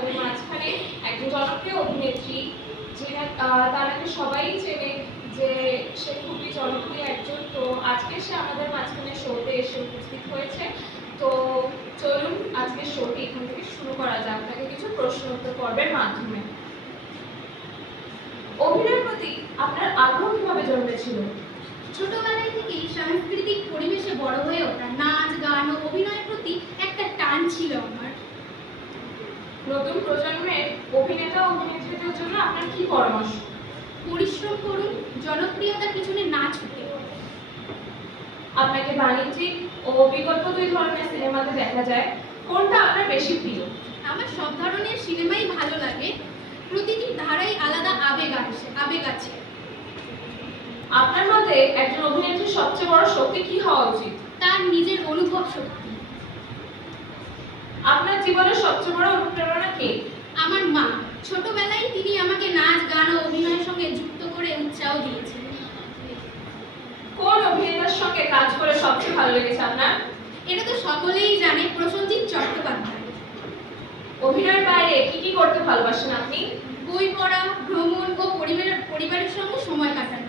আমাদের মাঝখানে একজন জনপ্রিয় অভিনেত্রী, তাকে সবাই চেনে, যে সে খুবই জনপ্রিয় একজন। তো আজকে সে আমাদের মাঝখানে শোতে এসে উপস্থিত হয়েছে। তো চলুন আজকের শোটি এখান থেকে শুরু করা যাক, তাকে কিছু প্রশ্ন উত্তর পর্বের মাধ্যমে। অভিনয়ের প্রতি আপনার আগ্রহ কিভাবে জন্মেছিল? ছোটবেলায় থেকেই সাংস্কৃতিক পরিবেশে বড় হয়ে ওঠা, নাচ গান ও অভিনয়ের প্রতি একটা টান ছিল আমার। নতুন প্রজন্মের অভিনেতা ও অভিনেত্রীদের জন্য আপনার কি পরামর্শ? পরিশ্রম করুন, জনপ্রিয়তার পিছনে না ছুটে। আপনাকে বাণিজ্যিক ও বিকল্প দুই ধরনের সিনেমাতে দেখা যায়, কোনটা আপনার বেশি প্রিয়? আমার সব ধরনের সিনেমাই ভালো লাগে, প্রতিটি ধারাই আলাদা আবেগ আছে। আপনার মতে একজন অভিনেত্রীর সবচেয়ে বড় শক্তি কি হওয়া উচিত? তার নিজের অনুভব শক্তি। আপনার জীবনের সবচেয়ে বড় অনুপ্রেরণা কে? আমার মা। ছোটবেলায় তিনি আমাকে নাচ গান ও অভিনয়ের সঙ্গে যুক্ত করে উৎসাহ দিয়েছিলেন। কোন অভিনেতার সঙ্গে কাজ করে সবচেয়ে ভালো লেগেছে আপনার? এটা তো সকলেই জানে, প্রসেনজিৎ চট্টোপাধ্যায়। অভিনয়ের বাইরে কি কি করতে ভালোবাসেন আপনি? বই পড়া, ভ্রমণ ও পরিবারের সঙ্গে সময় কাটানো।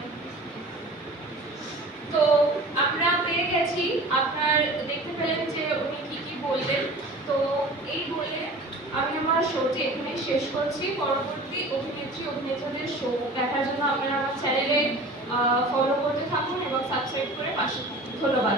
তো আমরা পেয়ে গেছি, আপনার দেখতে পেলেন যে উনি কি কি বললেন। তো এই বলে আমি আমার শোটি এখানেই শেষ করছি। পরবর্তী অভিনেত্রীদের শো দেখার জন্য আপনারা আমার চ্যানেলে ফলো করতে থাকুন এবং সাবস্ক্রাইব করে পাশে থাকুন। ধন্যবাদ।